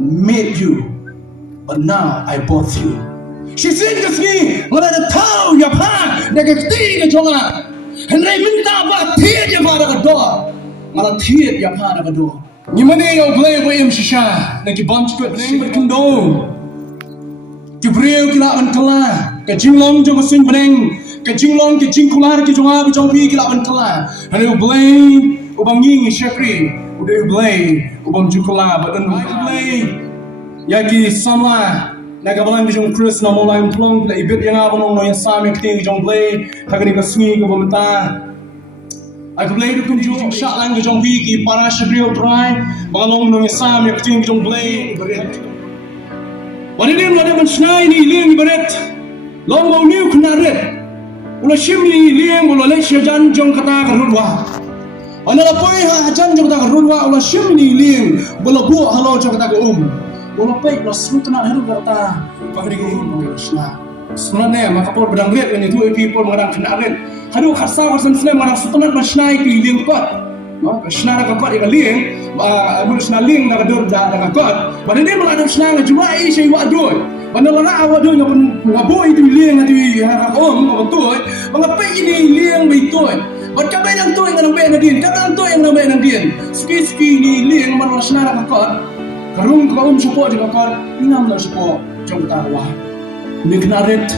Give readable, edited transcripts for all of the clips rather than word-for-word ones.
made you, but now I bought you. She said to me, "What are the tao ya pa? They get tea jonga, and they minta ba tea ya pa na door. Mala tea ya pa na door. Ni mane yo play with him shisha. Na ki bunch ko play with condom. Ki breu ki la ban kala. Ka jinglong jo ko swing bring. Ka jinglong ki jingkular ki jonga bi jong pi ki la ban kala. And you blame ubang ying shakri. Udah blame ubang jukula but then blame. Yaki sama. Naga balang di jong Chris na mulai plong la ibit yang abang no yang sami ting jong blame. Kagani ka swing ko bamta. Aku boleh dukung jom syak lang ke jom wiki para syabrio try balong nong sam yang kecil jom boleh beret. Wanita yang ada bersnai ni liang beret, long bau niu kena red. Ulah shim ni liang ulah leh syajan jom kata kerudwa. Anda lapoi ha jan jom kata kerudwa ulah shim ni liang ulah buat halau jom kata ke ulah pek ulah semut nak hidup kata pagri ke ulah sna. Sebenarnya maka por bedang red ini tu people mengadang kena red. Hadu khasa warsan Islam orang sutanat masnai ki liang kot. No, masnai ka kot ika liang, abu masnai liang na kador da kot. Pada dia melada masnai ka juma ai sei wa doi. Pada lana awa doi ngabu itu liang ati ha ka betul. Mengapai ini liang betul. Pada kapai yang tu yang nambai nadin, kapai yang tu yang nambai nadin. Ski ni liang mar masnai ka kot. Karung ka support juga kot. Inam la support jom ta wa. Ni kena red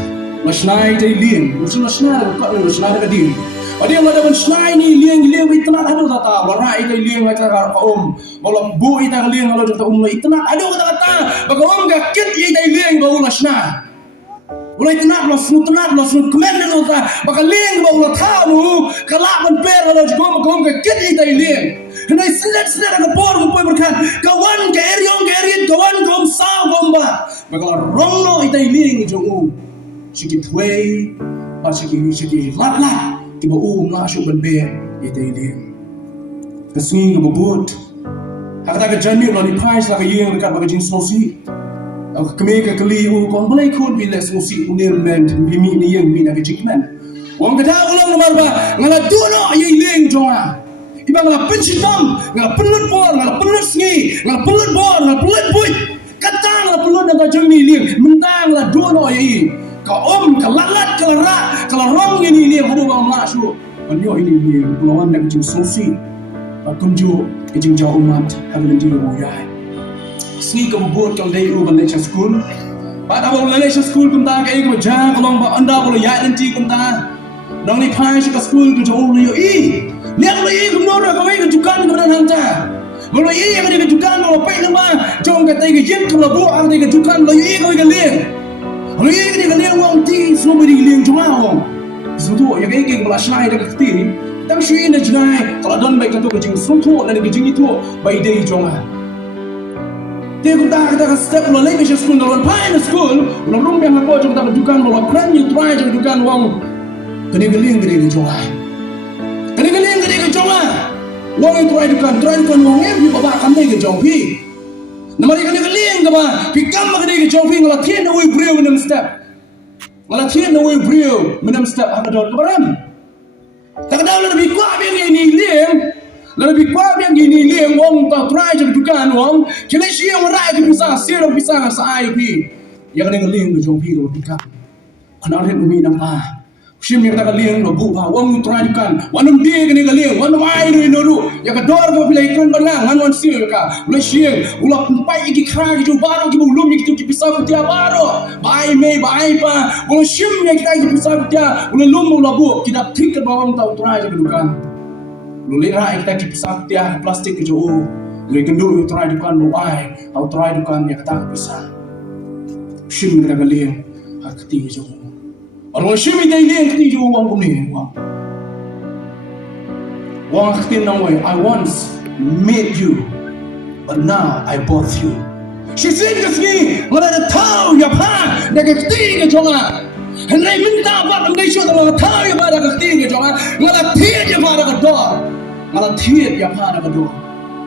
masnai tay liang, masnai kat masnai ka din. Ada yang ada masnai ni liang itna ada kata, warai tay liang kata ka bola bu ita liang kalau kata la itna ada kata, bagaimana ka kit tay liang bau masnai. Bola itna la smut kemen kata, baka liang bau la tamu, kalak man per kalau ka kit tay liang. Hendak selat ka por ko berkan, kawan ka erion kawan kom sa bomba. Baka rongno ita liang jong sikit way, sikit lat, tiba masuk benbe ita iling. Kesini ngebut, hakata kejani ulah dipais lah kayeng dekat bagi jenis sosi. Aku kemik keli kau boleh ikut bila sosi unir men bimi ni yang mina kejikman. Wang kata ulang nomor ba ngala dono iling jonga. Iba ngala pencitam, ngala pelut bor, ngala pelut sengi, ngala pelut bor, ngala pelut buit. Kata ngala pelut nak jeng ni iling, mentang ngala dono iling. Kau kelalat kelarak kelarang ini liang hadu bang masuk. Anyo ini liang pulauan nak jeng sosi. Kunju jeng jauh umat hadu nanti uyai. Sini kau buat kalau dari Malaysia school. Pada awal Malaysia school kunta kau ikut jah kalau anda boleh yai nanti kunta. Dang ni kai ke school tu jauh liu liang liu kumnor kau ikut jukan kepada hanta. Kalau yang ada jukan kalau pay nama jom kata ikut jen kalau buat ada jukan liu kau ikut liang. Kalau ini kan liang wang ti semua beri liang cuma wang. Suatu yang kayak belasnai dekat ti, tapi Shyieng dah jenai kalau don baik kata kejing suatu dan kejing itu baik day cuma. Dia kata step lo lagi macam school dalam pine school, lo room yang apa cuma tak dukan lo keren you try cuma dukan wang. Kena liang cuma. Kena liang cuma. Wang itu try dukan wang ni bapak kami ke jauh pi. Namari kena liang kaba, pikam makna ke jauh ngala tien away brio minum step. Ngala tien away brio minum step ada dor kebaram. Tak ada lebih kuat yang ini liang, lebih kuat yang ini liang wong tak try jadi dukan wong. Kena Shyieng warai ke bisa sa IP. Yang kena liang ke jauh pi lo pikam. Kena liang umi nampak. Shyieng yang tak liang lo buka wong try dukan. Wanam dia kena liang, wanam ai ni noru. Yang kedua kau pilih ikan berenang, nganuan siul ka. Ulah Shyieng, ulah pempai iki kra gitu baru ki belum gitu ki pisau dia baru. Bai pa. Ulah Shyieng yang kita ki pisau dia, ulah lum ulah bu kita tik ke bawang tau try ke dukan. Ulah lera kita ki pisau dia plastik ke jauh. Ulah kendu try dukan lu ai, tau try dukan yang kata pisau. Shyieng kita liang hak ti jauh. Orang Shyieng dia liang ti jauh wang kumni wang. Wang kati nang way, I once made you, but now I bought you. She said to me, "What are the tao ya pa? Nak kati ke jonga? Hendak minta apa? Hendak show the tao ya pa nak kati ke jonga? Ngala tiad ya pa nak door, ngala tiad ya pa nak door.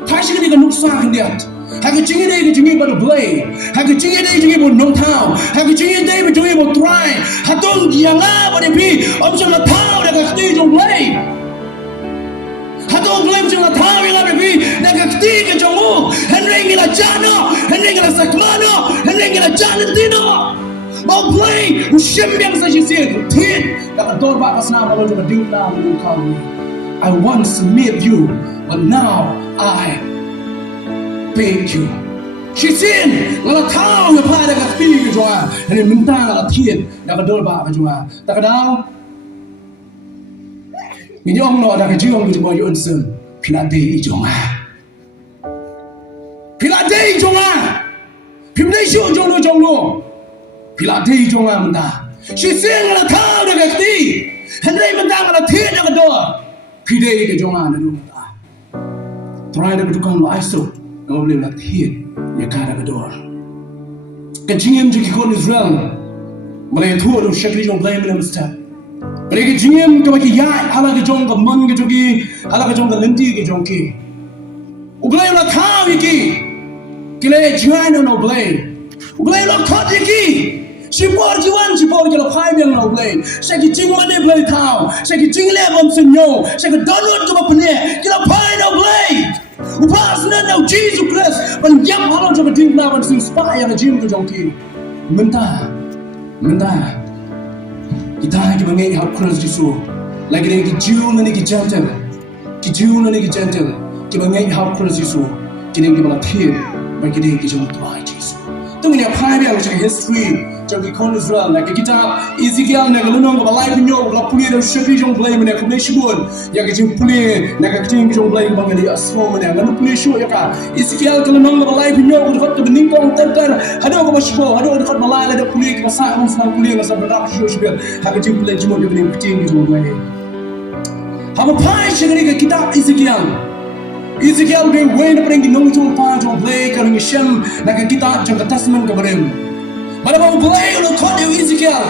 Thai sih ni kan nuksa hendak. Hak jingi deh jingi baru play, hak jingi deh jingi baru nong tao, hak jingi deh jingi baru try. Hatong yang apa ni pi? Option la tao nak kati jong play. Hatong play macam la tao yang apa pi? Nak kati ke jongu. Hendak ngila jano, hendak Henry Sacmano, Henry Janatino. Oh, play, who Shyieng says you see, Tin, that the door back us now, to the deep down, you call me. I once made you, but now I beg you. She's in, well, a town, your father got feed you, and in Mintan, a tin, that the door back as you are. Takadao. In your know that you don't go your son, Pilade Jonga. Pilade Jonga. Pimnation Jono Jono. Pilade Jonga. She's in a town of a tea, and they went down a tin of a door. Pide Jonga and Lumata. Try to come to ISO, only not here, you can't have a door. Continue to call Israel, but I told you, Shakri don't blame them step. But I get Jim to make a yard, Hala Jong the Mun Gitogi, Hala Jong the Lindy Jonki. Ublay la Tawiki, Kile China no blame. Ublay la Kotiki. She bought you one, she bought you a 5 young no blame. Shaki Jing Money Blay Town, Shaki Jing Lebon Senyo, Shaki Donald to a Pune, get a pine no blame. Who passed none of Jesus Christ, but young Holland of a drink now and inspire a Jim to Jonki. Munda. Kita kita mengenai hak keras jisu, lagi lagi jiu nani kita gentle, kita mengenai hak keras jisu, kita kita malah tiada, bagi dia kita cuma tuai jisu. Tu ni apa yang macam history, jadi kon Israel, lagi kita Ezekiel ni kalau nong balai punya, kalau pulih dan sepi jom balai mana, pulih shibun, ya kita pulih, nak kita jom balai bangga dia asal mana, kalau pulih shibun ya kan, Ezekiel kalau nong balai punya, kalau dekat beningkong terter, ada orang masuk, ada orang dekat balai ada pulih, kita sah orang senang pulih, masa berapa shibun, hak kita pulih jom dia bening kita jom balai. Hama pai cakap kita Ezekiel dia wain apa yang nong jom pan jom balai, kalau ni Shem, nak kita jom testament keberim. Pada bau belai lo kau dia Ezekiel,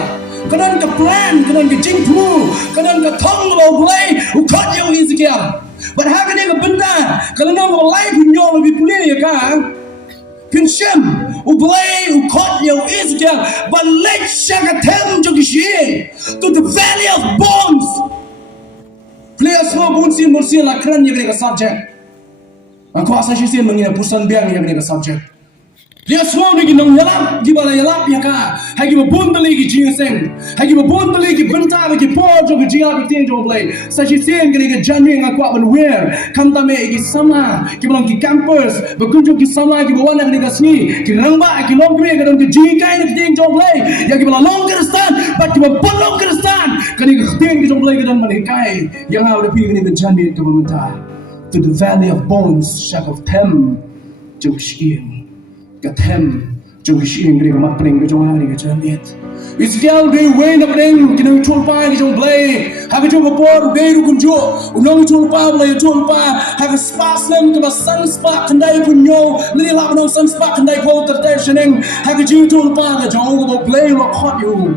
kanan ke plan, kanan ke jingpu, kanan ke thong bau belai, kau dia Ezekiel. Pada hari ni ke benda, kalau nak belai punya lebih pulih ya kan? Pinsem, belai kau dia Ezekiel, balik syakat hem jadi Shyieng to the valley of bones. Player semua bunsi lah keren yang kena subject. Aku asal Shyieng mengira pusan biang yang kena subject. Dia semua ni kita Ialap, kita Ialap ya kan? Hai kita bundali kita Jingseng, hai kita bundali kita bentar kita por jom kita Ialap kita jom play. Shyieng kita Jingseng aku akan wear, kami kita sama, kita bilang kita campus, berkunjung kita sama, kita bawa nak kita sini, kita rangba, kita longkir, kita jikai kita jom play. Ya kita bilang longkirstan, but kita longkirstan, kita jom play kita menikai. Yang ada pilih kita Jingseng kita bentar. To the valley of bones, shack of them, jom Shyieng. Kathem, jom Shyieng kita mat pering ke jom hari ke jom lihat. Ezekiel dia wain apa pering kita culpa ke jom play. Hak jom kapor dia rukunjo, unong culpa boleh culpa. Hak spas lem ke sun spark kendai punyo, lili lap nong sun spark kendai po terter Shyieng. Hak jom culpa ke jom kapor play lo hot you.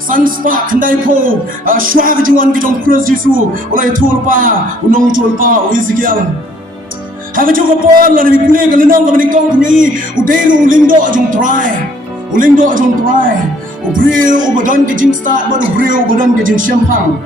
Sun spark kendai po, shwa ke jom cross jisu, oleh culpa, unong culpa Ezekiel. Hak juga pun lah lebih pulih kalau nong kami kong punya udai ulindo jom try, ubril ubadan ke jing start baru ubril ubadan ke jing syampang,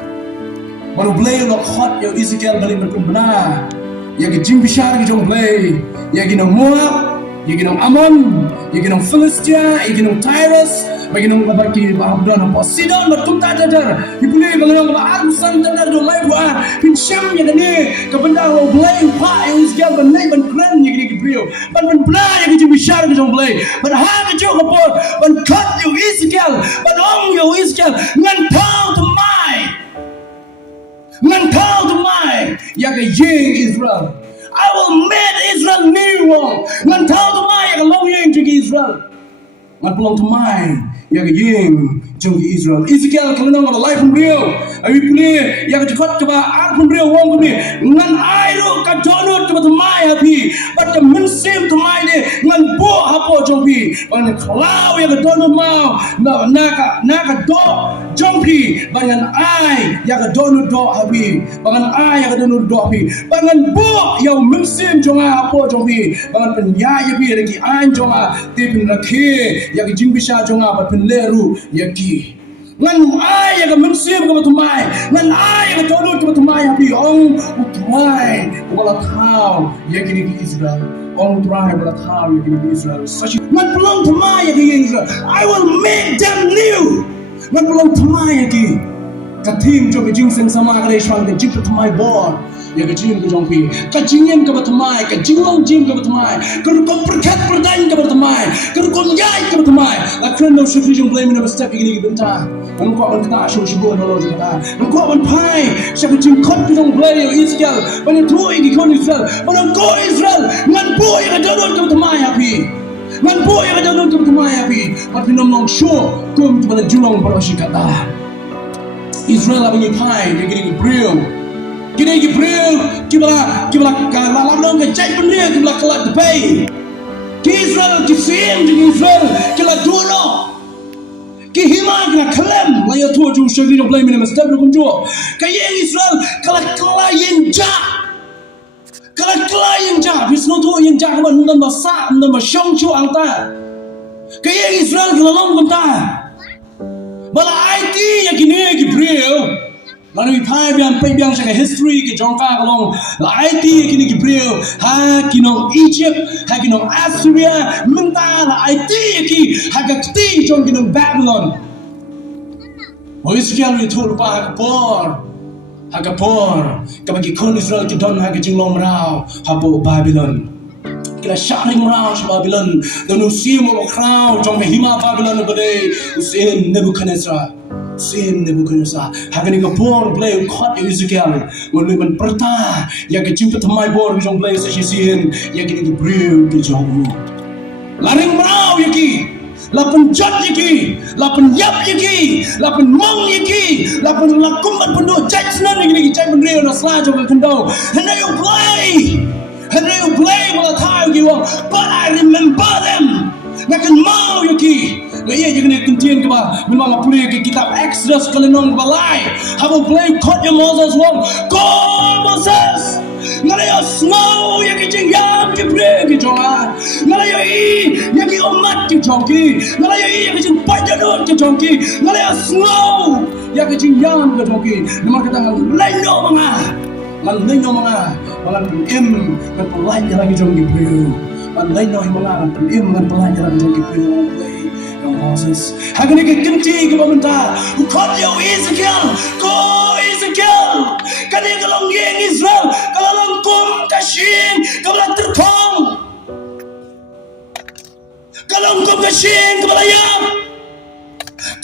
baru play lock hot yang Ezekiel balik berkumpulan, ya ke jing besar ke jom play, ya ke nong Moab, ya ke nong Ammon, ya ke nong Philistia, ya ke nong Tyrus. Bagi nong bagi Abdon apa sidon bertum tak ada dipulih kalau nong arusan tak ada live war pinjam yang ni kebenda lo blame pa yang Ezekiel benai ben keren yang ni brio ben benar yang besar ke jom play ben ha ke jom apa ben cut you Ezekiel ben ong you Ezekiel ngan tau to my ya ke Jieng Israel I will make Israel new ngan tau to my yang long yang jadi Israel ngan pulang to my ya ke Jieng jongki Israel Ezekiel kalau nong ada life real abi punya ya ke cepat coba aku real wong kami ngan airu ka donut coba temai api pada mensim temai ni ngan bo hapo jongpi ban kalau ya ke donut mau naka do jongpi bangan ai ya ke donut do api bangan ai ya ke donut do api bangan bo ya mensim jonga hapo jongpi bangan penyaya pi lagi an jonga tipin rakhe ya ke jingbisha jonga ba penleru yaki ngan ai yang mensim ke batumai ngan ai yang tolong ke batumai api ong utuai wala tahu yaki ni Israel Ong try but how you can be Israel. Such not belong to my Israel. I will make them new. Not belong to my again. Ka team jo ke Jingseng sama ka dei shwang ke jip to my board. Ya ke jim ke jong pi. Ka jingem ke batmai, ka jinglong jim ke batmai. Ka ko perkat perdain ke batmai. Ka ko nyai ke batmai. La kren no shfi jong blame never step ini ke benta. Nang ko ban ta sho shibo no lo jata. Nang ko ban pai, sha ke jim khot jong blame Israel. Ban tu i kon Israel. Ban ko Israel. Ngan boy ka dodon ke batmai happy. Ngan boy ka dodon ke batmai happy. But we no long sure kom to bala julong bala shikata. Israel abang ipai dia gini Gabriel kibla lalam dong ke cek benda kibla kelak tepi ki Israel ki Shyieng dengan Israel kibla duro ki hima kena kelem laya tua jung syagri dong play minum step dong jo kaya Israel kelak yen ja bisno tu yen ja kibla ndan ba sa ndan ba shong chu angta kaya Israel kibla long benta bala IT yang kini Gabriel lalu ipai biang sebagai history ke jongka kalong la IT yang kini Gabriel ha kinong Egypt ha kinong Assyria mentah la IT yang ki ha kati jong kinong Babylon Israel itu lupa hagapor kabagi kon Israel ki don ha jinglong rao habo Babylon kila sharing rao Babylon dan usim mo krau jong hima Babylon bade usin Nebuchadnezzar hagani ka por play khot Ezekiel when man perta ya ke jimpa thamai bor jong play sa Shyieng ya ke Gabriel ke jong laring rao yaki lapun jat yaki lapun yap yaki lapun mong yaki lapun lakumbat pendo cai snan yaki cai bendrio na sla jong kendo and you play while time you but I remember them nakan mau yaki na iya jangan continue ke ba memang apuli ke kitab Exodus kalenong balai habo play caught your Moses wong go Moses ngalayo snow yaki jingyam ke pray ke jonga ngalayo yaki umat ke jongki ngalayo yaki jing pajanot ke jongki ngalayo snow yaki jingyam ke jongki nama kata laino mga malan im dan pelajar lagi jong Gabriel laino mga im dan pelajar lagi jong Gabriel Moses hagani ke kinti ke pamenta ukot yo Ezekiel kani kalong yeng Israel kalong kum kashin kabla tertong kalong kum kashin kabla yam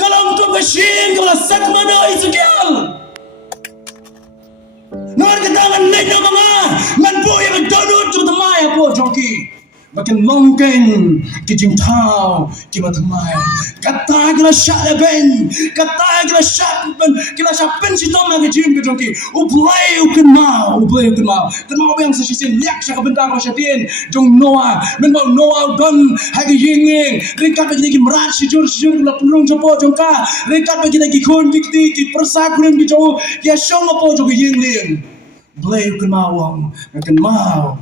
kalong kum kashin kabla sakmano Ezekiel Nor ketangan naik nama man po yang donut tu temai apa joki makin longkeng kijing tau kibat temai kata kila syak leben kila syak pen si tong lagi jim ke joki uplay uken mau kenau yang sesisin liak syak bentang masyadin jong Noah men bau Noah don hagi yinging rekat bagi lagi merat sijur kula penung jopo jongka rekat bagi lagi kun ki persak kun ki jong ya syong apa joki yingling Blay uken mau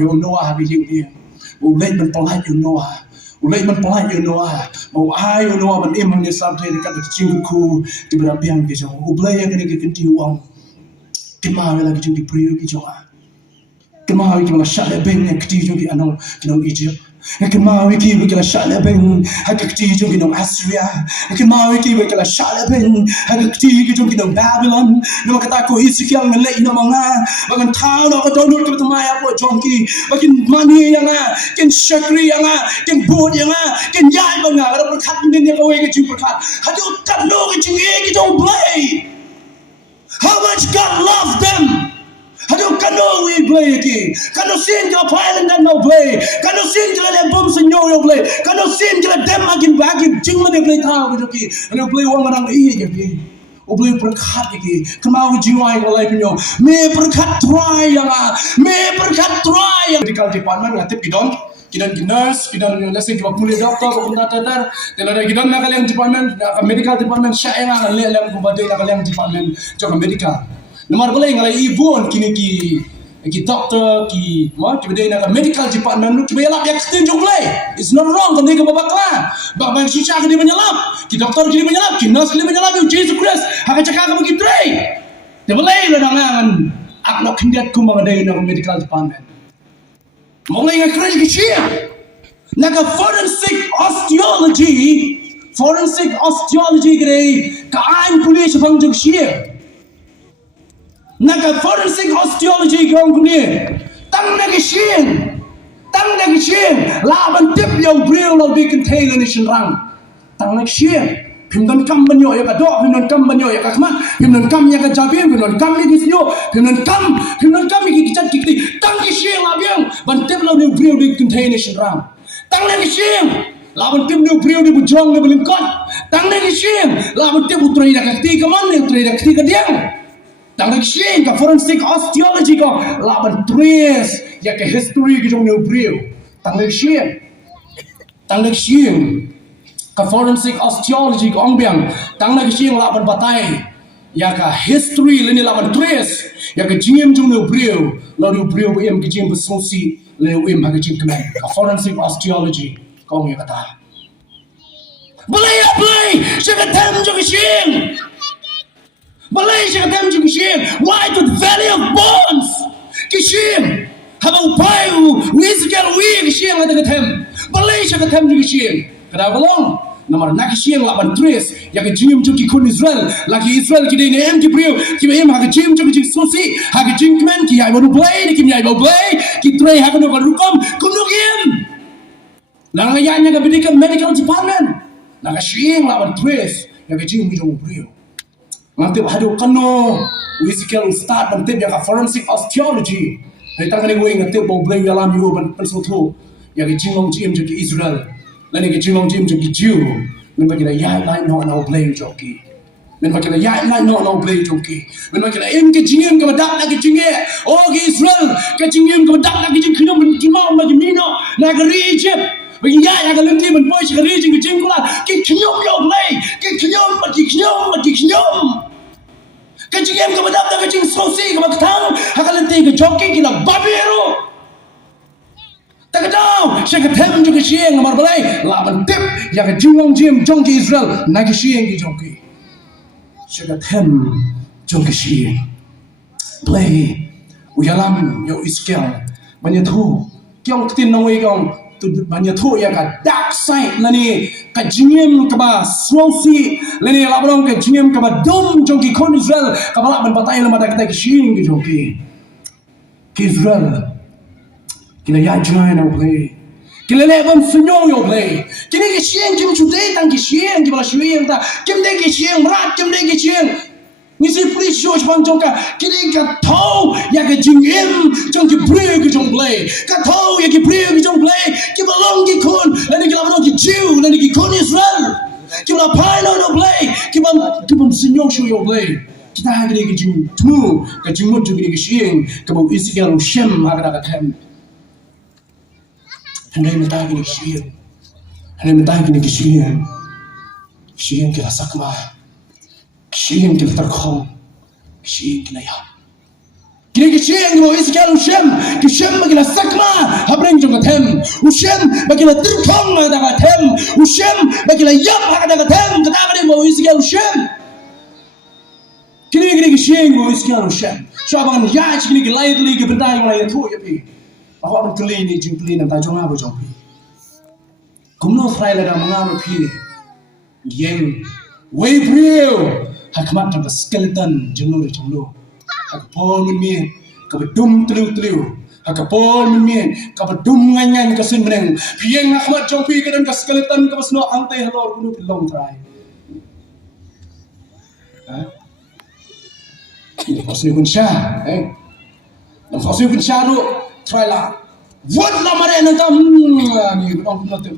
yo Noah hagi yingling ulay man pelaj yo Noah mau ai yo Noah man imang ni sabte dekat cingku di berabiang ke jong ulay yang ni ke kenti wang kemau lagi jong di priyo ki jong kemau ki mala syak lebeng yang keti jong ki anong kinong Egypt kemau ki kala syak lebeng hak keti jong kinong Assyria kemau ki kala syak lebeng hak keti jong kinong Babylon no kata ko Ezekiel ngelai na mga bagan tao na ko donut ke temai apa jong ki bakin mani yang ken syakri yang ken bod yang ken yai banga ada berkat din yang kowe ke jing berkat hadu kat no ke jing ki jong play how much God loves them Hadu kano we play again. Kano sin kala pilot dan no play. Kano sin kala dem bom senyor yo play. Kano sin kala dem makin bagi jing mana play tahu ke joki. Ano play wang orang iya joki. O play perkat lagi. Kemau jiwai kala pinyo. Me perkat try yang medical department ngatip gidon. Kidan nurse, kidan lesson kiba puli doktor ko punta tenar. Tenar kidan na kaliang department, medical department Shyieng ang lelem ko badai na kaliang department jok medical. Nomor boleh ngalai ibu kini ki doktor ki beda nak medical department lu cuba Ialap yang setuju boleh it's not wrong kan dia ke babak lah babak susah dia menyalap ki doktor kini menyalap ki nurse kini menyalap you Jesus Christ hak cakap kamu ki tray dia boleh lah dengan aknak kendiat ku mengadai nak medical department Mulai ngakrai ke Shyieng. Naga forensic osteology gede kaan kuliah sebang jog Shyieng. Naga forensic osteology gong kuliah. Tang naga Shyieng. Laban tip yang beriau lau di container ni senrang. Tang naga Shyieng. Pimdan kam banyo ya kadok, pimdan kam banyo ya kakma, pimdan kam ya kajabim, pimdan kam ni disyo, pimdan kam ni kicat kikti. Tang naga Shyieng labiang ban tip lau ni beriau di container senrang. Tang naga Shyieng. Laban tim ni beriau di bujang ni belingkot. Tang naga Shyieng. Laban tim utrai dah kakti kaman ni utrai dah kakti kadiang. Tang naga Shyieng ka forensic osteology ko laban trace ya ke history ke jong ni beriau. Tang naga Shyieng ka forensic osteology ko ongbiang. Tang naga Shyieng laban batai ya ka history leni laban trace ya ke jingem jong ni beriau. Lalu beriau em ke jingem besosi leu em ha ke jing kemen. Ka forensic osteology ko ong ya kata. Belai saya tem jong Shyieng. Malaysia tem jong Shyieng. Why to the valley of bones? Ke Shyieng. Habang payu wisgal wi ke Shyieng ada ke tem. Malaysia ke tem jong Shyieng. Kada belong. Namar nak Shyieng laban tres ya ke jim jong ki kun Israel. Lagi Israel ki dene em ki brio ki em ha ke jim jong ki susi ha ke jing kmen ki ai baru play ki ai baru play ki tray ha ke no rukom kunuk em. Nang ayahnya ke medical department. Nak Shyieng lawan trace yang kecil hujung beliau. Nanti hadu kano wiskel start nanti dia forensic osteology. Hari tangan gue nanti bau beliau dalam you pensoto yang kecil long jim jadi Israel. Lain kecil long jim jadi Jew. Memang kita ya lain no beliau joki. Memang kita ya lain no beliau joki. Memang kita em kecil ke badak lagi jingge. Oh ke Israel kecil ke badak lagi jing kena kimau lagi mino nak Egypt. Bagi ya yang kalau dia menpois kerja jeng jeng kula, kita nyom lay, kita nyom, kecingem kepada apa kecing sosi kepada tahu, hakalan tiga joki kita babiru. Tak tahu, saya ketemu juga Shyieng amar balai, laban tip yang kecingong jong ke Israel, nak Shyieng ke joki. Saya ketemu jong ke Shyieng, balai, Ialap yo iskel, banyak tu, kiong ketin nawai kiong. Banyak tu ya ka dark side lani ka jingem ka ba swasi lani labrong ka jingem ka ba dum jong ki kon Israel ka bala ban batai lama ta ka Shyieng ki jong ki Israel kila ya jngai na play kila le bam sunyo yo play kini ki Shyieng kim chu dei tang ki Shyieng ki bala Shyieng ta kim dei ki Shyieng rat kim dei ki Shyieng ni si please show bang jong ka kini ka thau ya ka jingem jong ki play ki jong play ka thau ya ki play ki jong play ki balong ki kun lani ki lawan ki Jew lani ki kun Israel ki la pai no play ki bam sinyo show yo play kita hari ki jing tu ka jingmut ju ki Shyieng ka bau isigal shem ha ka tem hanai mata ki Shyieng Shyieng ki sakma Shyieng ki terkong Shyieng ki ya kini Shyieng mo isigal shem ki shem magila sakma habreng jong tem ushem magila terkong daga tem ushem magila yap ha daga tem kada mo isigal shem kini Shyieng mo isigal shem shaban ya kini ki lightly ki bendai wala ya tu ya pi aku akan keli ni jing keli nan ta jong abo jong pi kumno frai la da mangam pi yeng way brio hakmat ta skeleton jenglo hakpol min ka bedum telu hakpol min ka bedum nganyan ka sin meneng pieng hakmat jong pi ka dan ka skeleton ka basno ante halor gunu pilong trai ini pasal kun sha dan pasal kun sha ru try la vot la mare nan tam ni dong tu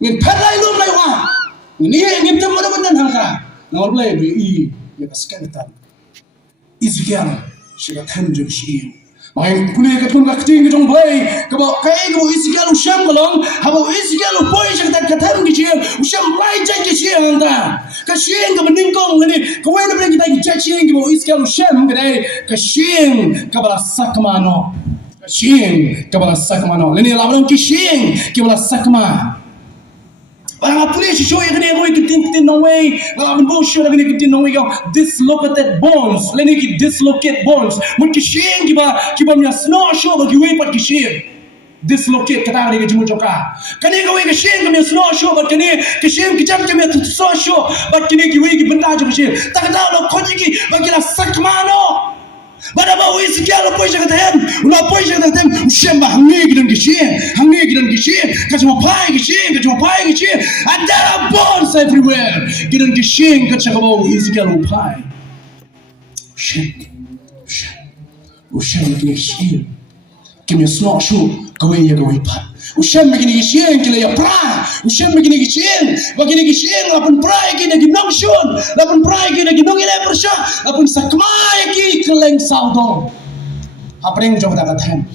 ngin phalai lu lai wa ni ngin tam mana benan hangka ngor lai bi ya skeleton Israel siya tem jong Shyieng main kuliah ka tun ka ting jong play ka ba kai ka Israel usyam kalong haba Israel poi siya ka tem ki Shyieng usyam lai jai ki Shyieng anta ka Shyieng ka meningkong ni ka wai na kita ki Shyieng ka Israel usyam ka dai ka Shyieng ka bala sakmano Shyieng ka bala sakmano leni lawan ki Shyieng ki bala sakma Barang apa ni show yang ni aku ikitin away. Kalau aku show yang ni ikitin away kau dislocated bones. Leni ki dislocate bones. Mungkin Shyieng kiba punya snow show bagi way pat ki Shyieng. Dislocate kata ni ke jemu joka. Kani kau ke Shyieng kami snow show bat kini ke Shyieng kijam kami snow show bat kini ki way ki benda jo Shyieng. Tak tahu lo kau ki bagi la sakmano. Pada bawa isi kia lo poin jaga tem, lo poin jaga tem, Shyieng bah hangi gidan Shyieng, kacau pai Shyieng, ada bones everywhere, gidan Shyieng kacau bawa isi kia lo pai, Shyieng gidan Shyieng, kami semua show kawai pat. Shyieng begini Shyieng kila ya pra, Shyieng begini Shyieng, lapun pra kini lagi nong shun, lapun pra kini lagi nong ini persya, lapun sakmai kini keleng saudong. Apa yang jauh tak katakan?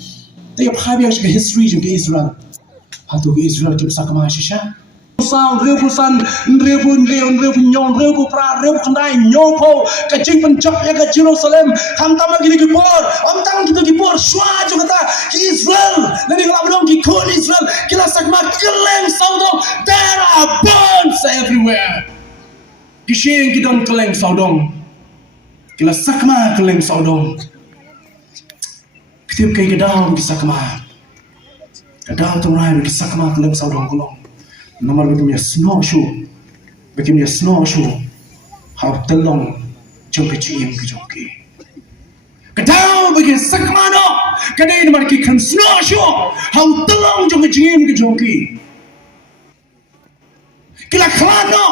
Tapi apa yang juga history juga Israel, hatu Israel kita sakmai sisa. Rebusan, rebu nyong, rebu pra, rebu kendai nyong po, kacing pencak ya ke Jerusalem, hantam lagi di kipor, hantam kita kipor, swat juga kata Israel, nanti kalau belum kikun Israel, kita sakma keleng saudong, there are bones everywhere. Shyieng kita keleng saudong, kita sakma keleng saudong, kita kayak gedang kita sakma, gedang tu rai kita sakma keleng saudong kolong. Nomor betul snow show, betul snow show, harap telong jangka Shyieng ke jangki. Kedau betul sakmano, kedai nomor kikan snow show, harap telong jangka Shyieng ke jangki. Kila klano,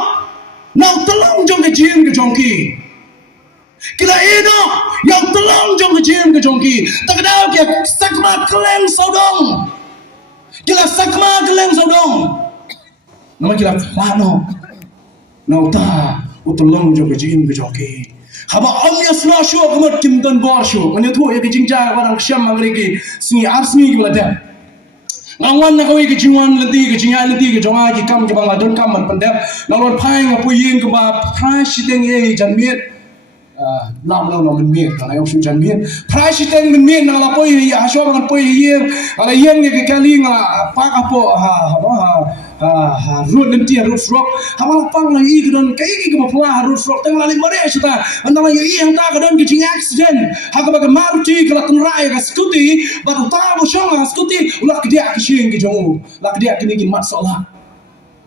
nau telong jangka Shyieng ke jangki. Kila ino, yang telong jangka Shyieng ke jangki. Tak kedau kia sakma keleng saudong, kila sakma keleng saudong. Nama kita lano, nauta utolong jo kejin kejoki. Haba omnya snow show kemat kimdan bor show. Mana tu ya kejingja orang syam agregi sini arsni gimana? Ngwan nak kau kejingan leti kejingan leti kejonga kikam kebang adon kam pandap. Nalor pai ngapu yin kebab price teng ye janmiet. Namมันเมียนอะไรเอาชุนจันเมียนพระชิตเองมันเมียนอะไรป่วยอาชอบมันป่วยเยี่ยงอะไรเยี่ยงเนี่ยแกลิงอะไรปากapa root nanti root rock hamal pang lagi kedon kayak gitu mah root rock tengah lagi mana sudah antara yang tak kedon kecing accident hak bagai maruti kalau tenrai ke skuti baru tahu siapa skuti ulah dia kecing kejongu ulah dia kini masalah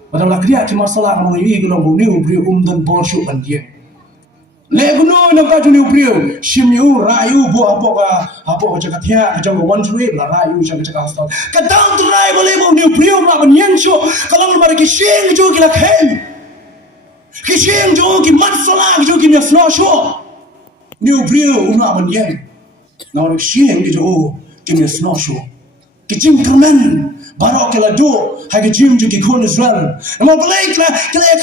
padahal ulah dia masalah kalau ini kalau buniu beri dan borsuk kan dia Leguno nak kaju ni upriu, shimiu rayu bu apa jaga tiak jaga one way lah rayu jaga hostel. Kadang tu rayu boleh bu ni upriu nak banyan show. Kalau mereka Shyieng jo kita kem, Shyieng jo kita masalah jo kita snow show. Ni upriu nak banyan. Nawan Shyieng jo kita snow show. Kita kerman baru kita do, hagi jim jo kita kon Israel. Namun boleh kita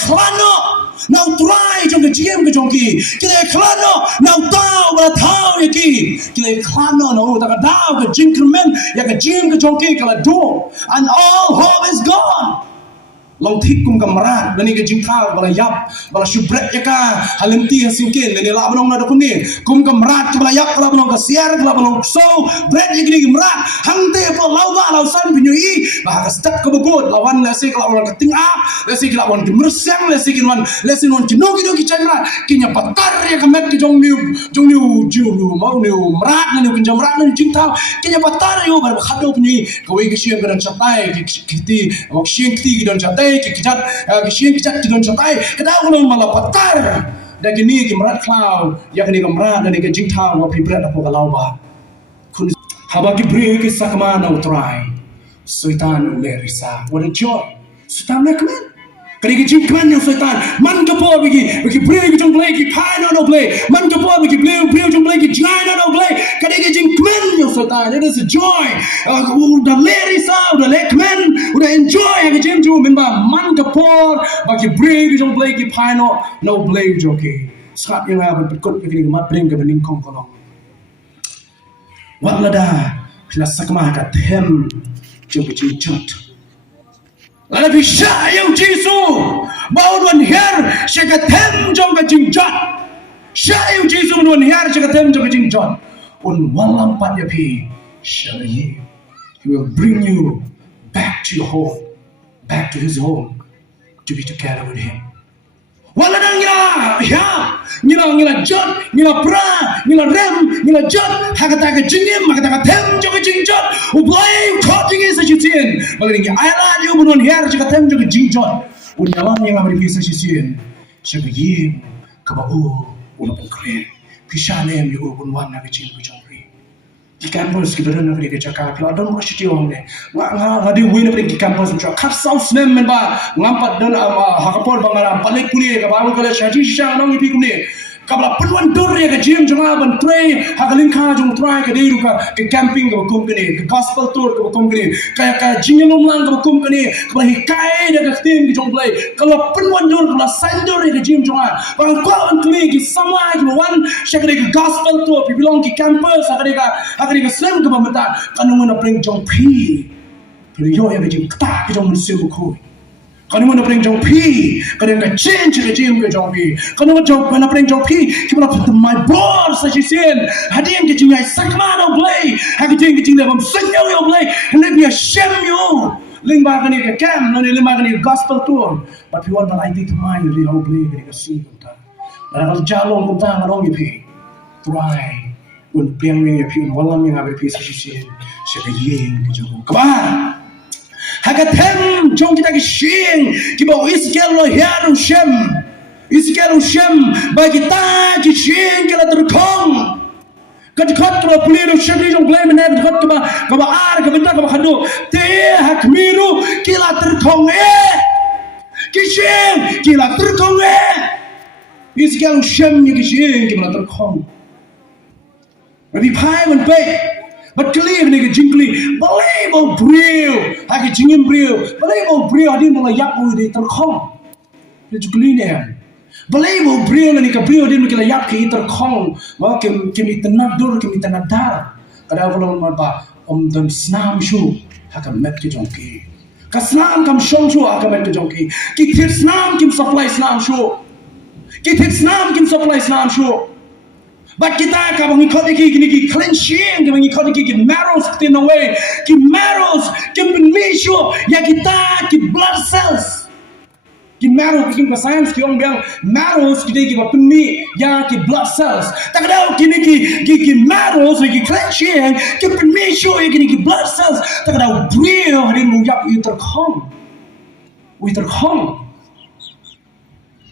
klano. Now try jom ke Shyieng ke jongki, kita klano now tahu bala tahu yaki, kita klano now tak tahu ke jingkerman ya ke Shyieng ke jongki kalau do, and all hope is gone. Long tikum kamrat, bani ke jingkau bala yap, bala shubret ya ka, halenti hasingkin, ni lah benong nada kuning, kum kamrat bala yap, bala benong kasiar, bala benong so, bread yang ni kamrat, hangte po lawa lausan penyui, bah kastak kebegut, lawan lesi kalau orang keting up, lesi kalau orang kemersang, lesi wan kinogi dogi chandra, kinya patar ya kamet ke jong niu mau niu merat, niu kenjam merat, niu jingkau, kinya patar yo bar khado penyui, kau ke Shyieng kedan catai, kiti, awak Shyieng kiti kedan catai. Shyieng kicat kidon catai kedau kalau malah patar dan gini kemerat cloud ya kini kemerat dan ke jingtang wa pibret apa kalau bah kun habaki beri ke sakmana utrai syaitan ulerisa what a joy syaitan lekman kini ke jingkan yang syaitan man kepo bagi beri ke jong play ki pai no play man kepo bagi beri jong play ki jai no play kini ke jingkan yang syaitan it is a joy udah lerisa udah lekman udah enjoy yang jing ju minta man kepo bagi beri ke jong play ki pai no play joki saat yang apa berikut begini mat bring ke bening kong kolong wat lada bila sakmah kat hem jong ke jingcot lada bisa yang jisu bau duan her syakat hem jong ke jingcot syai yang jisu duan her syakat hem jong ke jingcot un walam pat ya pi syai he will bring you back to your home back to his home to be together with Him. Wala nang ngila jot, ngila pra, ngila rem, ngila jot, hakataga jingim, hakataga tem, joga jingjot, ublay, cutting is a chitin. Wala nang Ialap you bunon here, joga tem, joga jingjot. Unyalam yang amri bisa chitin. Shyieng, kabau, unapong kren. Pishanem you bunwan na kichin kuchongri. Di campus kita dah nak pergi cakap, kalau ada orang citi orang ni, ngadi win pergi campus macam kat South Snem menba, ngampat dan hakapor bangaram, paling kuliah, kabar kalau syajin syang nang ipi kuliah, kabla penuan dor ya ke gym jangan ban try, hakalingka jong try ke dia ke camping ke company, ke gospel tour ke company, kayak jingilum lang ke company, kabla hikai dia ke team ke jong play, kalau penuan dor kabla sandor ya ke gym jangan, bang kau antri ke sama ke one, syakade ke gospel tour, belong ke campus, hakade ke slam ke bamata, kanu mana bring jong pi, pilih yo ya ke gym ketak ke jong manusia buku. Kanu mana pering jong pi, kanu nak change ke gym ke jong pi, kanu mana pering jong pi, kita nak my boss saja sen, hadim ke gym ay sakma no play, hadim ke gym lebam senyum yo play, hendak dia shame yo, lima kali ke camp, nanti lima kali gospel tour, but we want to like it mind really how play ke sing kita, kalau jalong kita ngarong ipi, try, un piang yang ipi, walam yang abe pi saja sen, Shyieng ke jong, kabar. Hakatem jong kita ke Shyieng kita iskelo hiaru shem bagi kita ke Shyieng kita terkong kadikot kita puliru shem jong play menet kadikot kita ar kita hadu te hakmiru kita terkong ke Shyieng kita terkong iskelo shem ke Shyieng kita terkong Rabbi pai men pe but clear ni ke jingli, boleh mau brio, haki jingim brio, boleh mau brio hadi mulai yap di terkong, itu jingli ni kan, boleh mau brio ni ke brio dia mulai yap ke terkong, wah kami tenat dur, kami tenat dar, kadang-kadang apa dan senam shu, hakam met ke jongki, kasnam kam shong shu hakam met ke jongki, kita senam kim supply senam shu, But kita kalau mengikut iki cleansing, kita mengikut iki marrows kita away, ki marrows, ki penisho, ya kita ki blood cells, ki marrow kita science ki orang bilang marrows kita ki peni, ya ki blood cells. Tak ada ki marrows, ki cleansing, ki penisho, ya ki blood cells. Tak ada brio hari muyap terkong.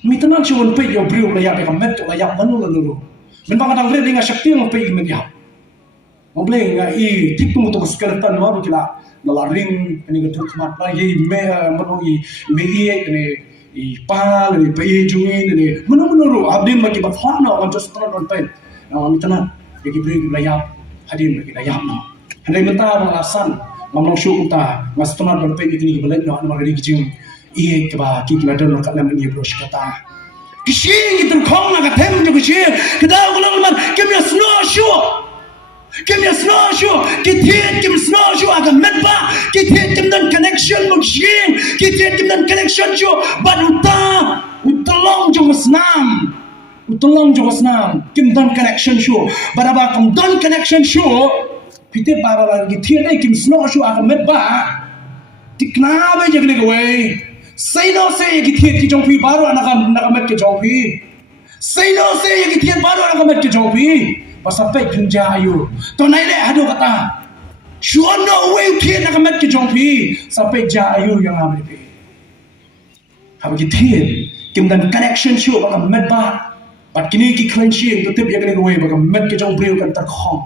Mita nak cuman pe yo brio layak kamet layak manu lalu. Memang kadang boleh dengan syakti yang pergi media. Boleh dengan tik tu untuk skeleton baru kita lalaring ini kita cuma lagi ini pal ini pay jungin ini menurut abdin bagi bafana orang just terus nonton. Nah kita nak bagi beri layap hadin bagi layap. Hendak minta alasan ngomong syuk kita mas tenar nonton ini balik nak nama lagi jing keba kita ada nak dalam ini bros kata. Shyieng itu kong nak tem juga Shyieng. Kita ulang man, kami snowshoe, kita snowshoe agak medba, kita dan connection dengan Shyieng, kita dan connection jo, but utalong juga senam, kita dan connection show, but apa kita dan connection show, kita bawa lagi kita snowshoe agak medba, tikna aja gini gue. Say no say yang kita jong pi baru anak met ke jong pi. Say no say yang kita baru anak met ke jong pi. Pasal pe pinja ayu. To naik le aduh kata. Sure no way kita anak met ke jong pi. Sampai ja ayu yang ambil pi. Habis kita dan connection show bakal met ba. But kini kita cleansing tu tip yang kena gue bakal met ke jong brio kan terkong.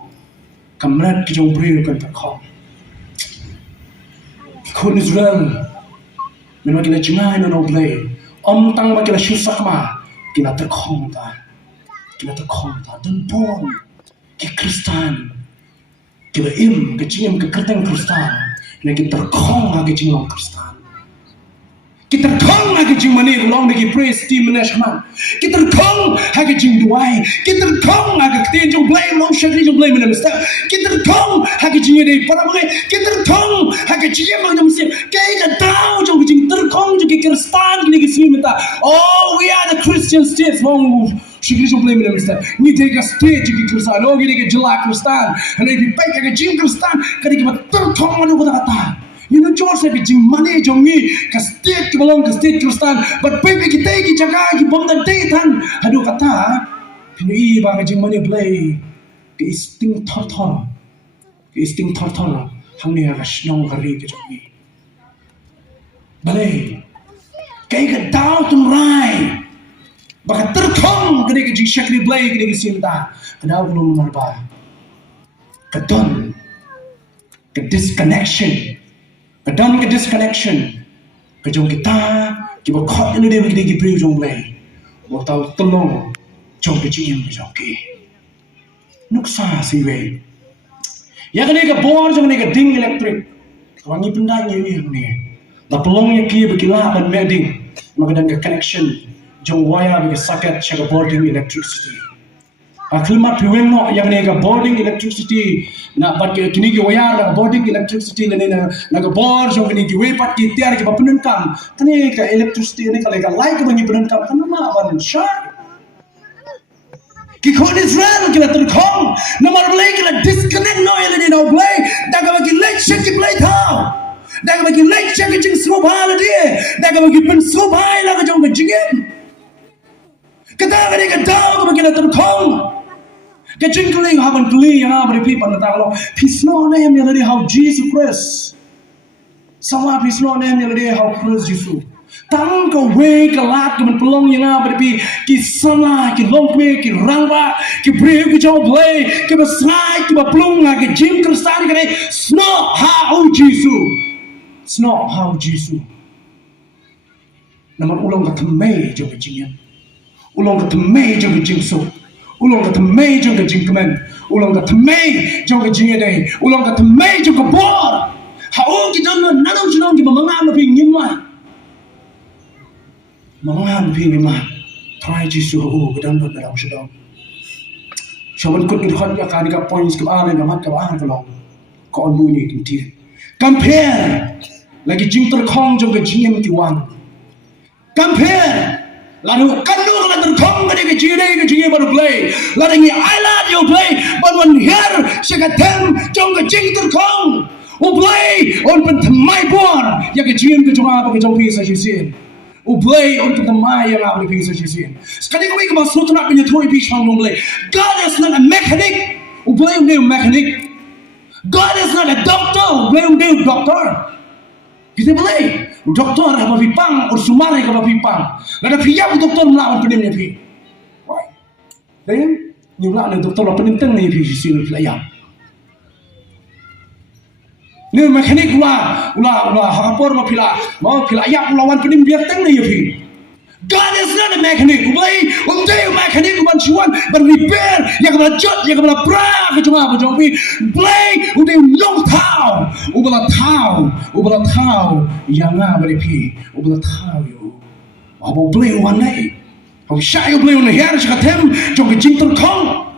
Kamrat ke jong brio kan terkong. Ikut Israel. Memang kita cengai no play. Tang kita syusak mah. Kita terkong ta dan pun kita Kristen. Kita ke kerteng Kristen. Kita terkong ke cingam Kristen. Kita terkong ke cing mani long lagi praise team national. Kita terkong ke cing duai. Kita terkong ke ketin jong blame long syakri jong blame minister. Kita terkong ke cing dari para bagai. Kita terkong ke cing macam mesti. Kita tahu jong cing terkong jong Kristen gini sini minta. Oh, we are the Christian states long syakri jong blame minister. Ni take a state jong Kristen. Oh, gini ke jelak Kristen. Hendak dibaik ke cing Kristen. Kali kita terkong mana kata kata. Nino Joseph jing money jongi ka state belong ka state Kristen but baby kita ki jaga ki bom dan tan hadu kata pinu ba ka jing money play ki isting thor hangni ka shnong ka ri ki jongi balai kai ka daw tum rai baka terkhong ka ki jing shakri play ki sinta daw belum marba ka don ka disconnection Kadang ke disconnection, kejong kita khot ini dia begini kita jong lay, waktu tolong jong kecium kejong ke, nuksa siwe. Ya kan ini ke bor jong ini ke ding elektrik, wangi pendai ini ni, dah pelongnya kia berkilah dan mending, maka dan ke connection jong wire bagi socket cakap boarding electricity. Aklimat piweng no yang ni ke boarding electricity nak pat ke kini ke wayar nak boarding electricity ni nak bor so kini ke way pat ki tiar ke penenkam kini ke electricity ni kalau ke light ke bagi penenkam kan ma ban shar ki khod Israel ke terkhong nomor play ke disconnect no yang ni no play dak bagi light check ke play thau dak bagi light check ke jing subhal dia dak bagi pen subhai la ke jong ke jingin kata ni ke tau ke bagi terkhong Kejengkeling haban keling yang apa di pipan natalo. Pisno na yang melodi how Jesus Christ. Sama pisno na yang melodi how Christ Jesus. Tang ka way ka lat ka pelong yang apa di ki sama ki longpe ki rangba ki breu ki job play ki besai ki pelong ki Jim Kristan ka ni sno how Jesus. Sno how Jesus. Naman ulang ka temay jo ka jingyan. Ulang ka temay jo ka jingso. Ulang kata mei jong ke jingkemen, ulang kata mei jong ke jingedai, ulang kata mei jong ke bor. Hau kita nanong jenong kita mengam lebih ngimah, mengam lebih ngimah. Try jisu kedam dot dalam sedang. Siapa ikut kita kan kan kita points ke arah ngamat ke arah kalau kau bunyi kintir. Compare lagi jing terkong jong ke jingem tiwang. Compare. Lalu kandu kalau terkong ke jingem baru play. Lalu ni Ialap you play, but when here sekatem jong ke jing terkong, play on pentemai bor, ya ke jingem ke jong apa ke jong pisa sisin. Play on pentemai yang apa pisa sisin. Sekali kau ikut masuk tu nak punya toy piece hang play. God is not a mechanic. Play on dia mechanic. God is not a doctor. Play on dia doctor. Kita play. Doktor apa pipang, ursumare apa pipang. Lada piyap doktor melawan penimnya pi. Why? Dan nyula ni doktor la penintang ni pi sini pelayang. Ni mekanik ula hakapor ma pelayang lawan penim biar tang ni pi. God is not a mechanic. Ulai untai mechanic bantuan berrepair yang berjot yang berbra kecuma berjopi. Ulai untai long tau, ubala tau yang beripi, ubala tau yo. Abu ulai wanai. Abu syai ulai unai hari sekatem jom kecing terkong.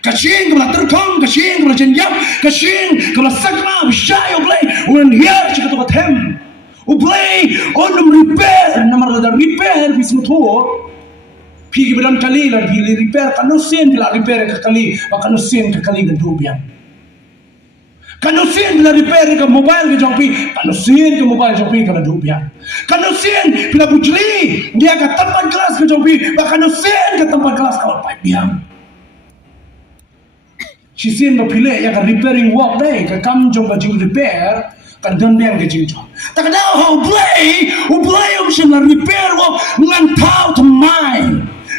Kecing kepala terkong, kecing kepala jenjang, kecing kepala sakma. Abu syai ulai unai hari sekatem. Uplay on repair, nama ada repair bismu thor. Pergi beran kali lah, pergi repair. Kanu sen bila repair ke kali, kanu sen ke kali gandu biang. Kanu sen bila repair ke mobile ke jompi, kanu sen ke mobile jompi ke gandu biang. Kanu sen bila bujli dia ke tempat kelas ke jompi, kanu sen ke tempat kelas kau pai biang. Shyieng no pilih yang repairing work day, ke kam jom ke jing repair. Kadang yang kejinjau. Tak tahu how play option la repair work ngan tahu temai,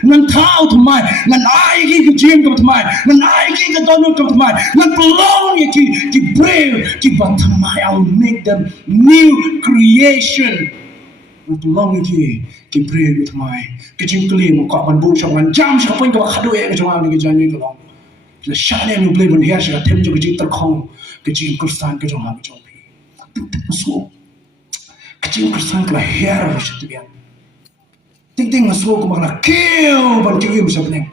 ngan aiki kejim ke temai, ngan aiki ke donut ke temai, ngan pelong ye ki brave ki temai. I will make them new creation. Ngan pelong ye ki brave ke temai. Kejim keli mo kau ban bu ngan jam siapa yang kau kado ye kejam ni kejam ni kelong. Bila syane you play ban here siapa tem jo kejim terkong kejim Kristan kejam ha kejam. Masuk kecil kesan kelah hair macam biang. Ting masuk ke mana kill bantu macam ni.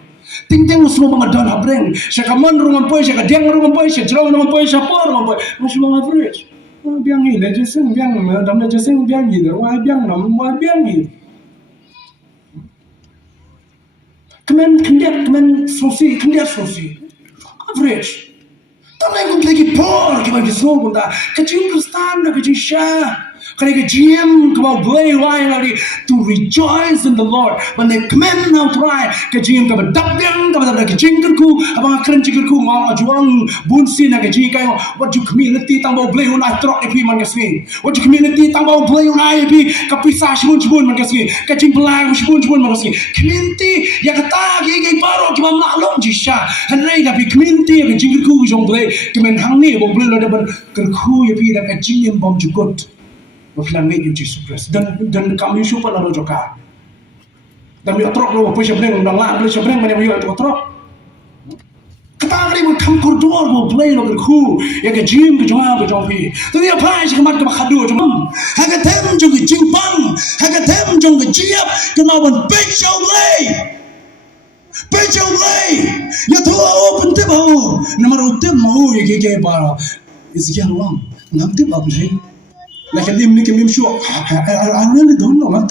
Ting masuk ke mana dan habreng. Saya kaman rumah poi, saya kadang rumah poi, saya jalan rumah poi, saya por rumah poi. Masuk rumah average. Biang ni, Jingseng biang, dalam Jingseng biang ni, wah biang nam, wah biang ni. Kemen sosi, average. Tanai kung lagi por kita kisah pun dah kecil Kristen dah kecil Syah. Kerana Jingseng kau boleh lagi to rejoice in the Lord. When they command now try Jingseng kau berdagang kau berdagang Jingseng ku abang akan Jingseng ku ngau juang bunsin nak Jingseng what you community tambah boleh unai trok epi man kasih. What you community tambah boleh unai epi kapisah sebun man kasih. Jingseng belang sebun man kasih. Community yang kata gigi baru kita maklum jisha. Henry tapi community yang Jingseng ku jong boleh kemen hang ni boleh ada berkerku epi dah Jingseng bom jukut. Berflangai Yesus Kristus dan kami syukur lalu juga. Dan dia teruk lalu apa sebenarnya undang lah, boleh sebenarnya mana dia itu teruk. Kita kali pun kamu kordor mau play lalu ku, ya ke gym ke jawab ke jawab. Tapi apa sih kemat ke khadu cuma, haga tem juga jingpang, haga tem juga jiap, kemauan pecah play, ya tu open tip mau, nomor tip mau ya ke bara, isian uang, ngam tip apa sih? Like him make him sure I really don't know what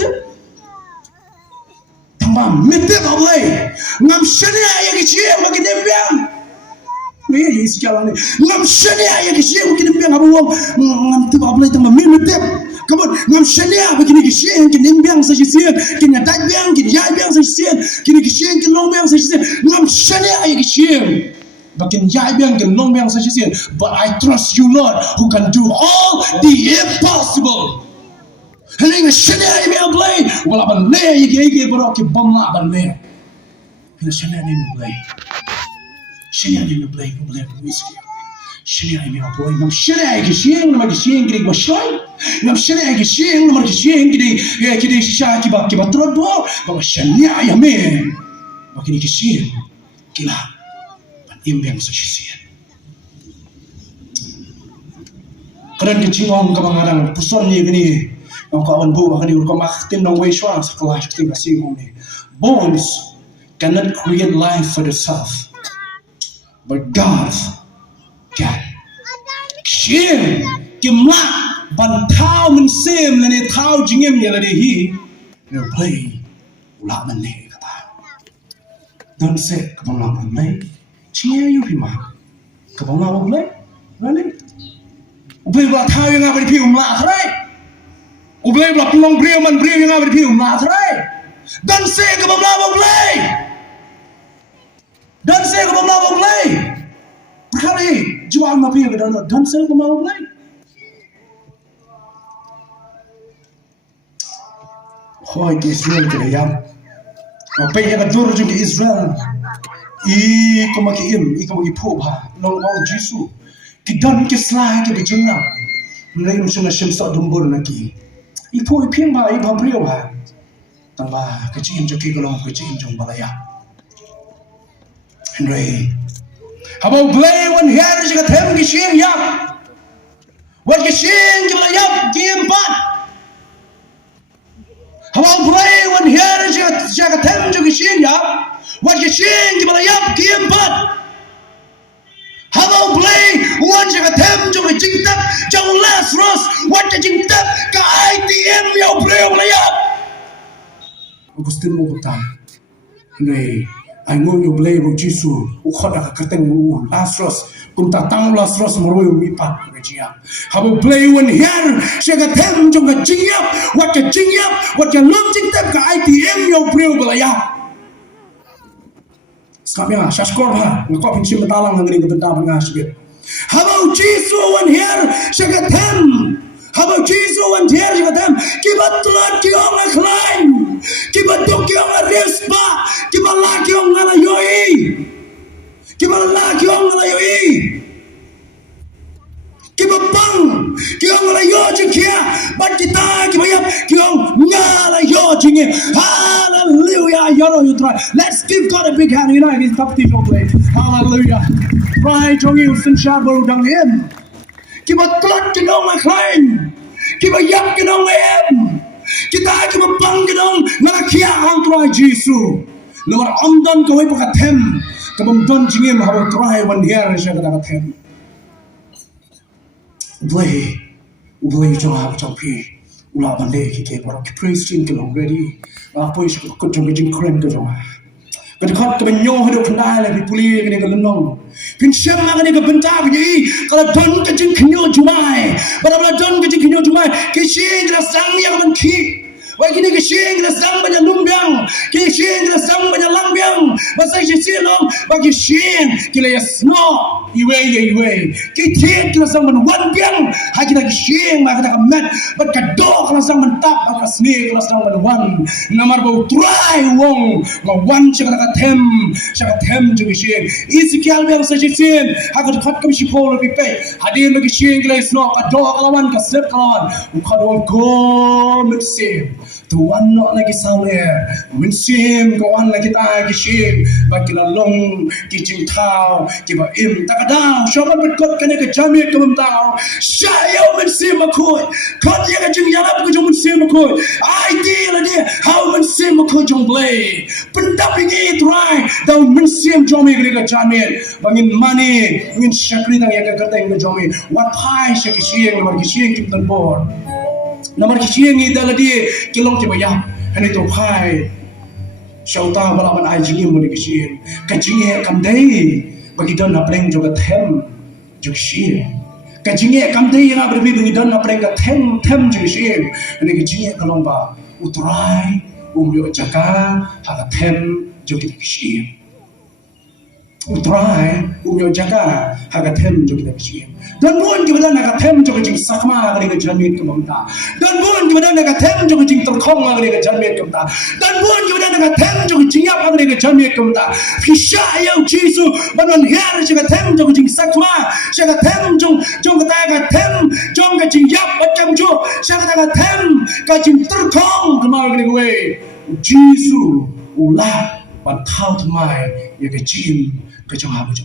tambah mete boleh ngam syania yang kecil bagi dembiang ni isi jalan ni ngam syania yang kecil bagi dembiang apa wong ngam tu boleh tambah mete kamu ngam syania bagi kecil yang dembiang saja kini tajbiang kini jaibiang saja kini kecil kini longbiang saja ngam syania yang kecil Bakin jai biang ke long biang saja sih. But I trust you, Lord, who can do all the impossible. Hari ini syariah ini ablay. Walau banleh ye berok ke bomla banleh. Ini syariah ini ablay. Syariah ini ablay whisky. Syariah ini ablay. Nam syariah ke Shyieng, nama ke Shyieng kiri bashay. Nam syariah ke Shyieng, nama ke Shyieng kiri syah kibat terod bo. Bawa syariah ya men. Bakin ke Shyieng kila. Imbiang sesian. Kerana kecingong kebangaran puson ni gini, yang kawan bu akan diurut mak tim nong weiswa sekelah tim kasihong ni. Bones cannot create life for itself, but God can. Shyieng kimla bantau mensem lene tau jingem ni lene hi, ni play ulah meneh kata. Dan se kebangaran meneh. Cia you pima, kau nak boleh, boleh. Boleh buat tahu yang apa di pium lah, terai. Boleh buat pelong beriaman yang apa di pium lah, terai. Dan saya kau boleh. Dan saya kau boleh. Berkali jual mapi yang kedua, dan saya kau boleh. Hoi Israel kedayam. Apa yang kedua juga Israel. Iko magi poba nong mau Jisu kidan kislah ke bijunna mulai musuna shimsa dumbur naki ipo iping ba iba brio ba tamba kecil joki golong kecil jong balaya Henry habo play one here jiga them ki Shyieng yap wat ki Shyieng ki balaya game pat habo play one here jiga them joki Shyieng yap What you Shyieng kita yap game pat. Hello play one jaga tem jaga jingtap jaga Lazarus what you jingtap ka ITM yo play yap. Agustin mo buta. Nei ai ngong yo play mo Jisu ukhoda ka kateng mo Lazarus kum tatang Lazarus mo yo mi pat ngajia. Hello play one here jaga tem jaga jingyap what you lom jingtap ka ITM yo play yap. Sekarang syashkor ha, ngkau pinci metalang ngeri kebenar mengasih. How about Jesus one here, syagatem. How about Jesus one here, syagatem. Kibat telat kiong ngklaim, kibat dok kiong respa, kibat laki kiong ngalayoi, kibat laki kiong ngalayoi, kibat bang kiong ngalayo jikia, bat kita kibayap kiong ngalayo jingi. Hallelujah, you try. Let's give God a big hand. You know, he's top team play. Hallelujah. Right, you sin shabu dang him. Kiba tlat kinong maklaim. Kiba yap kinong em. Kita kiba bang kinong malakia ang try Jisu. Nomor amdan kawai pakatem. Kabam don jingim hawa try one year siya katatem. Ublay jawab jawab. Ulah bandai kita baru praise team kita ready. Apa yang kita kerja kerja keren kerja. Kedekot kebenyo hidup kendai lebih pulih kini ke lenong. Pinsem kini ke bentar begini. Kalau don kecing kenyo jumai. Pada don kecing kenyo jumai. Kecing kena sang yang menki. Wah kini kecing kena sang banyak lumbiang. Kecing kena sang banyak lambiang. Masa kecing long bagi kecing kila ya snow. Iwe. Kecing kena sang banyak wanbiang. Haki lagi kecing maka tak mat. Bat kadok kena sang mentap. Maka sni kena sang banyak wan. Namar bau try wong. Wan cakap tem juga kecing. Isi kial biang saja kecing. Aku dekat kami sipol lebih baik. Hadir bagi kecing kila ya snow. Kadok kalawan kasep kalawan. Ukadong go mensim. Tuan nak lagi sawer mensim kawan lagi tak kecing bagi lalong kicing tau kiba im tak ada siapa berkot kena ke jamit ke mentau saya mensim aku kot yang kecing Ialap aku jom mensim aku idea dia how mensim aku jom play pendampingi try dan mensim jomi ke jamit bangin money ngin syakri tang yang kata yang jomi what pai syakishing nomor kicing kim tan bor Namar Shyieng ni dah lagi kilong kibaya. Hani tu pai. Shauta balapan ai jingim mudi Shyieng. Kajinge kamdei bagi don apreng juga them juga Shyieng. Kajinge kamdei yang abri bagi don apreng ka them juga Shyieng. Hani kajinge kalong ba utrai umyo jaga haga them juga Shyieng. Utrai umyo jaga haga them juga Shyieng. Dan bukan kita nak tem juga jing sakma agak dengan jamit kemamta. Dan bukan kita nak tem juga jing terkong agak dengan jamit kemamta. Dan bukan kita nak tem juga jing apa agak dengan jamit kemamta. Kisah yang Yesus banon hiar juga tem juga jing sakma. Juga tem jong kita agak tem jong ke jing yap macam jo. Juga agak tem ke jing terkong kemar agak dengan Yesus ulah ban tahu temai ya ke jing ke jong apa jo.